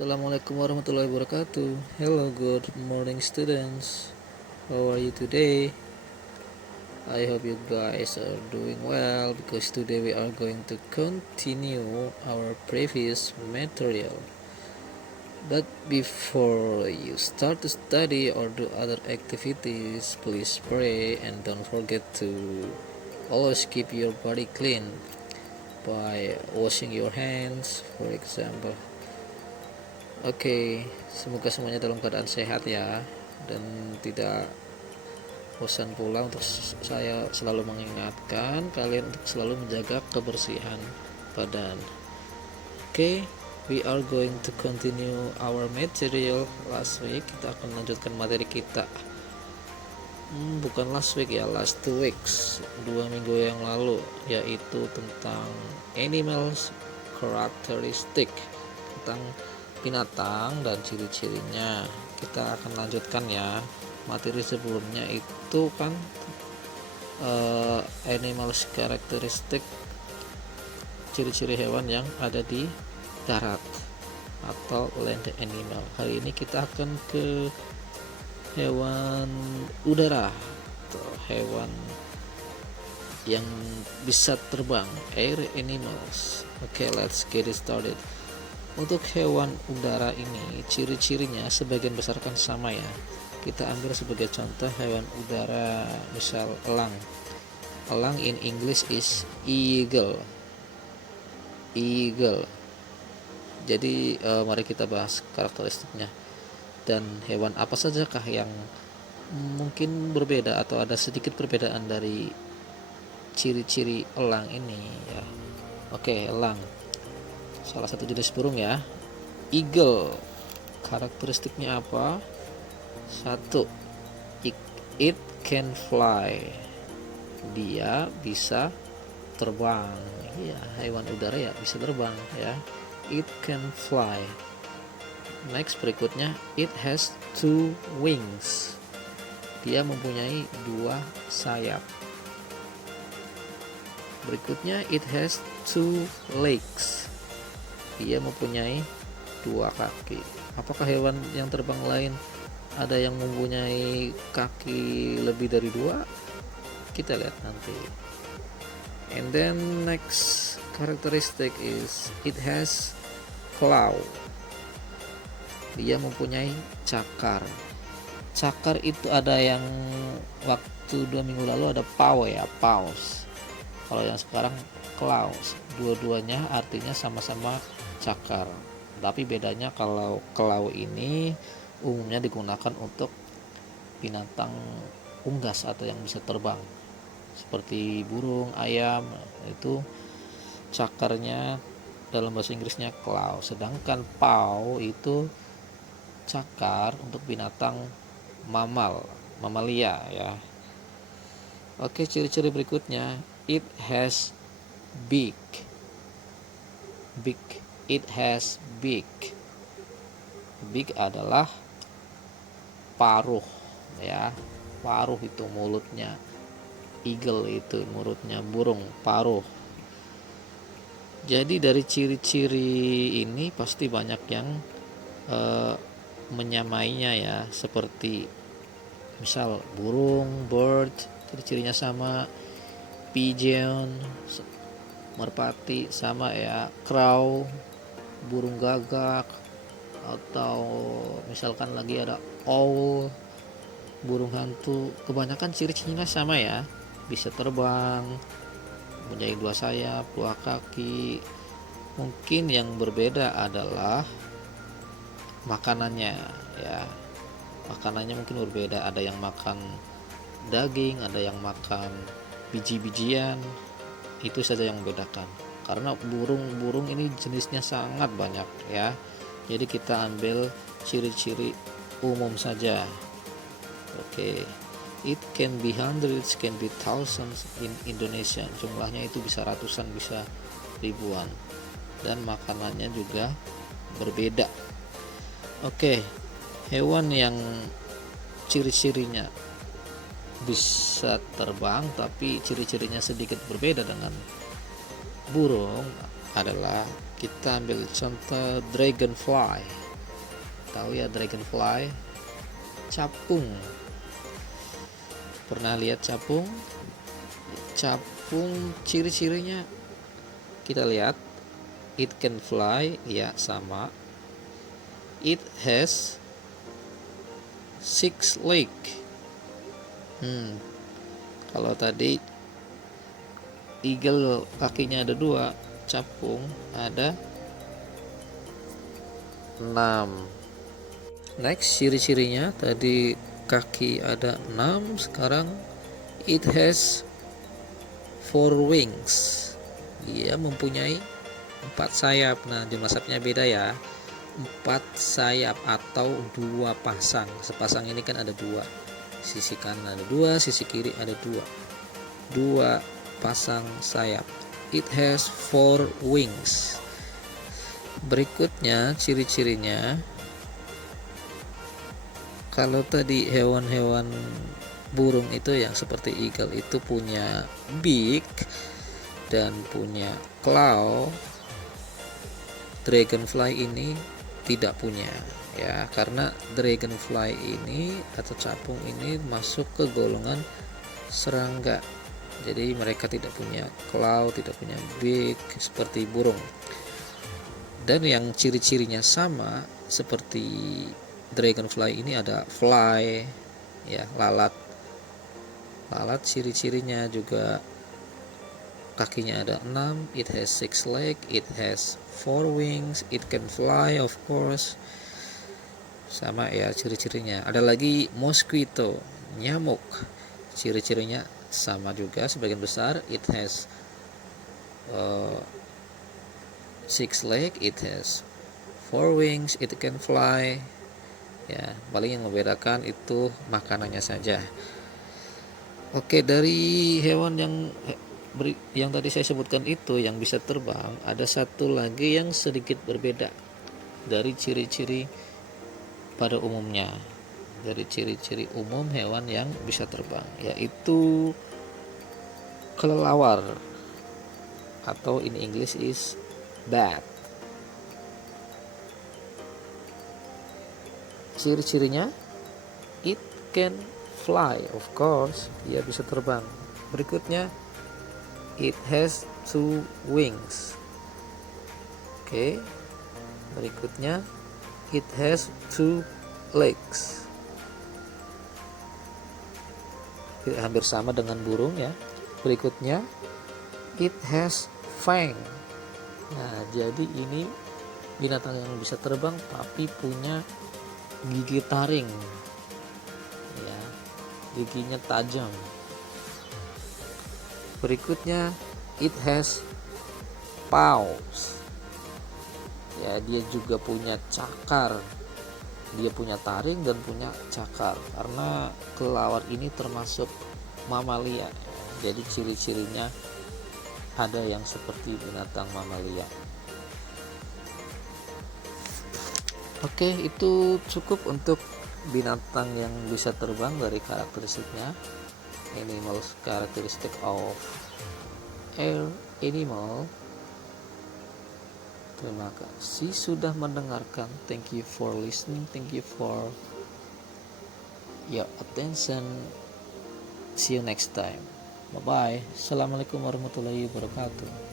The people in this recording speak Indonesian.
Assalamualaikum warahmatullahi wabarakatuh. Hello, good morning, students. How are you today? I hope you guys are doing well because today we are going to continue our previous material. But before you start to study or do other activities, please pray and don't forget to always keep your body clean by washing your hands, for example. Oke, semoga semuanya dalam keadaan sehat ya, dan tidak bosan pula untuk saya selalu mengingatkan kalian untuk selalu menjaga kebersihan badan. Oke, we are going to continue our material last week. Kita akan lanjutkan materi kita. Bukan last week ya, last 2 weeks, 2 minggu yang lalu, yaitu tentang animals characteristic, tentang binatang dan ciri-cirinya. Kita akan lanjutkan ya. Materi sebelumnya itu kan animals characteristic, ciri-ciri hewan yang ada di darat atau land animal. Hari ini kita akan ke hewan udara atau hewan yang bisa terbang, air animals. Okay, let's get it started. Untuk hewan udara ini, ciri-cirinya sebagian besar kan sama ya. Kita ambil sebagai contoh hewan udara, misal elang. Elang in English is eagle. Jadi mari kita bahas karakteristiknya. Dan hewan apa sajakah yang mungkin berbeda atau ada sedikit perbedaan dari ciri-ciri elang ini ya. Oke, elang. Salah satu jenis burung ya, eagle. Karakteristiknya apa? 1. It can fly. Dia bisa terbang. Ya, hewan udara ya bisa terbang ya. It can fly. Next, berikutnya, it has 2 wings. Dia mempunyai 2 sayap. Berikutnya, it has 2 legs. Dia mempunyai 2 kaki. Apakah hewan yang terbang lain ada yang mempunyai kaki lebih dari 2? Kita lihat nanti. And then next characteristic is it has claw. Dia mempunyai cakar. Cakar itu ada yang waktu 2 minggu lalu ada paw ya, paws. Kalau yang sekarang claws. Dua-duanya artinya sama-sama cakar, tapi bedanya kalau claw ini umumnya digunakan untuk binatang unggas atau yang bisa terbang seperti burung, ayam. Itu cakarnya dalam bahasa Inggrisnya claw, sedangkan paw itu cakar untuk binatang mamalia ya. Oke, ciri-ciri berikutnya, it has beak. It has beak. Beak adalah paruh ya. Paruh itu mulutnya. Eagle itu mulutnya burung, paruh. Jadi dari ciri-ciri ini pasti banyak yang menyamainya ya, seperti misal burung, bird, ciri-cirinya sama. Pigeon, merpati sama ya. Crow, burung gagak, atau misalkan lagi ada owl, burung hantu. Kebanyakan ciri-cirinya sama ya, bisa terbang, mempunyai 2 sayap, 2 kaki. Mungkin yang berbeda adalah makanannya ya. Makanannya mungkin berbeda, ada yang makan daging, ada yang makan biji-bijian. Itu saja yang membedakan, karena burung-burung ini jenisnya sangat banyak ya. Jadi kita ambil ciri-ciri umum saja. Oke, it can be hundreds, can be thousands in Indonesia. Jumlahnya itu bisa ratusan, bisa ribuan, dan makanannya juga berbeda. Oke, hewan yang ciri-cirinya bisa terbang tapi ciri-cirinya sedikit berbeda dengan burung adalah, kita ambil contoh dragonfly. tahu ya dragonfly, capung. Pernah lihat capung? Capung ciri-cirinya kita lihat, it can fly, ya sama. It has 6 leg. Kalau tadi eagle kakinya ada 2, capung ada 6. Next, ciri-cirinya tadi kaki ada 6, sekarang it has 4 wings. Dia mempunyai 4 sayap. Nah, jumlah sayapnya beda ya. 4 sayap atau 2 pasang. Sepasang ini kan ada 2. Sisi kanan ada 2, sisi kiri ada 2. 2 pasang sayap. It has 4 wings. Berikutnya ciri-cirinya, kalau tadi hewan-hewan burung itu yang seperti eagle itu punya beak dan punya claw, dragonfly ini tidak punya ya, karena dragonfly ini atau capung ini masuk ke golongan serangga. Jadi mereka tidak punya claw, tidak punya beak seperti burung. Dan yang ciri-cirinya sama seperti dragonfly ini ada fly ya, lalat. Lalat ciri-cirinya juga kakinya ada 6, it has 6 leg, it has 4 wings, it can fly of course. Sama ya ciri-cirinya. Ada lagi mosquito, nyamuk. Ciri-cirinya sama juga sebagian besar, it has 6 leg, it has 4 wings, it can fly. Ya, paling yang membedakan itu makanannya saja. Oke, dari hewan yang tadi saya sebutkan itu yang bisa terbang, ada satu lagi yang sedikit berbeda dari ciri-ciri pada umumnya. Dari ciri-ciri umum hewan yang bisa terbang, yaitu kelelawar, atau in English is bat. Ciri-cirinya, it can fly, of course, dia bisa terbang. Berikutnya, it has 2 wings. Oke. Berikutnya, it has 2 legs. Hampir sama dengan burung ya. Berikutnya, it has fang. Nah, jadi ini binatang yang bisa terbang tapi punya gigi taring ya, giginya tajam. Berikutnya, it has paws ya, dia juga punya cakar, dia punya taring dan punya cakar, karena kelelawar ini termasuk mamalia ya. Jadi ciri-cirinya ada yang seperti binatang mamalia. Oke, itu cukup untuk binatang yang bisa terbang dari karakteristiknya. Animals characteristic of air animal. Terima kasih sudah mendengarkan. Thank you for listening. Thank you for your attention. See you next time. Bye bye. Assalamualaikum warahmatullahi wabarakatuh.